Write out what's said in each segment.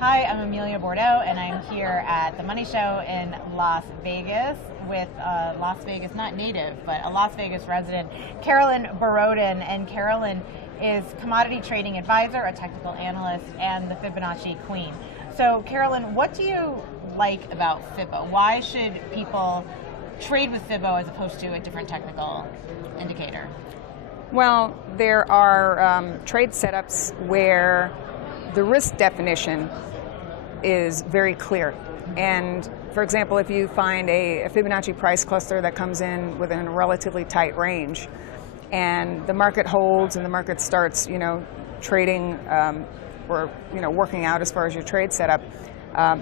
Hi, I'm Amelia Bordeaux, and I'm here at the Money Show in Las Vegas with a Las Vegas, not native, but a Las Vegas resident, Carolyn Boroden. And Carolyn is commodity trading advisor, a technical analyst, and the Fibonacci queen. So Carolyn, what do you like about Fibo? Why should people trade with Fibo as opposed to a different technical indicator? Well, there are trade setups where the risk definition is very clear. And for example, if you find a Fibonacci price cluster that comes in within a relatively tight range, and the market holds and the market starts, trading or working out as far as your trade setup,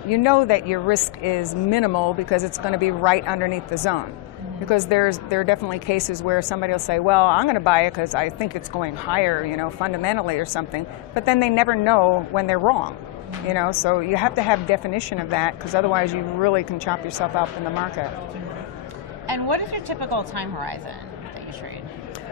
you know that your risk is minimal because it's going to be right underneath the zone. Because there are definitely cases where somebody will say, well, I'm going to buy it because I think it's going higher, fundamentally or something, but then they never know when they're wrong. So you have to have definition of that, because otherwise you really can chop yourself up in the market. And what is your typical time horizon that you trade?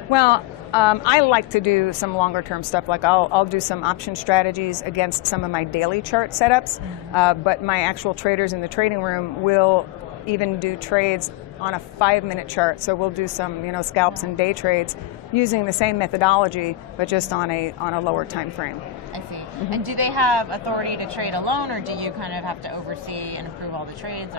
Well, I like to do some longer term stuff, like I'll do some option strategies against some of my daily chart setups, but my actual traders in the trading room will even do trades on a 5-minute chart. So we'll do some scalps and day trades using the same methodology, but just on a lower time frame. I see. And do they have authority to trade alone, or do you kind of have to oversee and approve all the trades?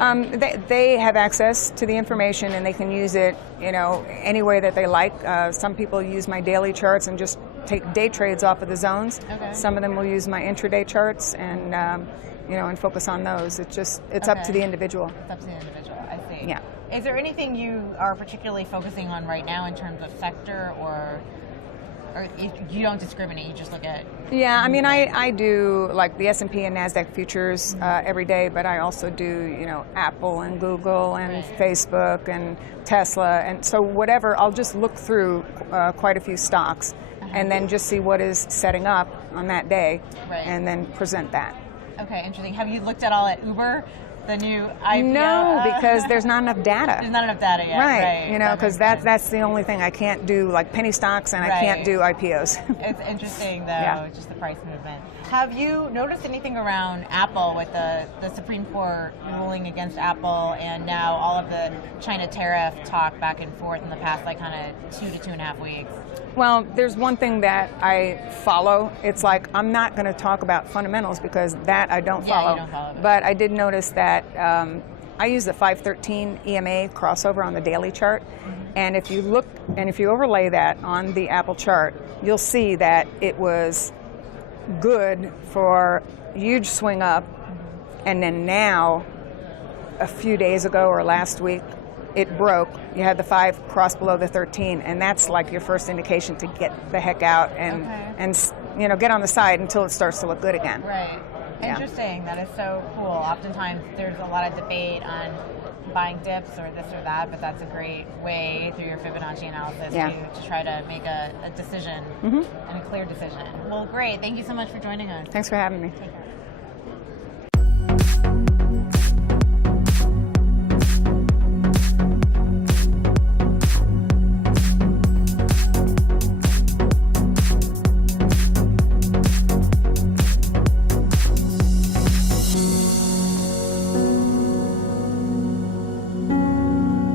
They have access to the information, and they can use it any way that they like. Some people use my daily charts and just take day trades off of the zones. Okay. Some of them will use my intraday charts and and focus on those. It's up to the individual. It's up to the individual. I see. Yeah. Is there anything you are particularly focusing on right now in terms of sector, or you don't discriminate, you just look at? Yeah, I mean, I do like the S&P and NASDAQ futures every day, but I also do, Apple and Google and Facebook and Tesla, and so whatever, I'll just look through quite a few stocks and then just see what is setting up on that day and then present that. Okay, interesting. Have you looked at all at Uber? The new IPO? No, because there's not enough data. There's not enough data yet. Right, because that's the only thing. I can't do like penny stocks, and I can't do IPOs. It's interesting though, just the price movement. Have you noticed anything around Apple with the Supreme Court ruling against Apple, and now all of the China tariff talk back and forth in the past kind of 2 to 2.5 weeks? Well, there's one thing that I follow. It's like I'm not going to talk about fundamentals because that I don't follow. You don't follow. But I did notice that I use the 513 EMA crossover on the daily chart, and if you look and if you overlay that on the Apple chart, you'll see that it was good for a huge swing up, and then now, a few days ago or last week, it broke. You had the 5 cross below the 13, and that's like your first indication to get the heck out and get on the side until it starts to look good again. Right. Interesting. That is so cool. Oftentimes there's a lot of debate on buying dips or this or that, but that's a great way through your Fibonacci analysis to try to make a decision and a clear decision. Well, great. Thank you so much for joining us. Thanks for having me. Take care.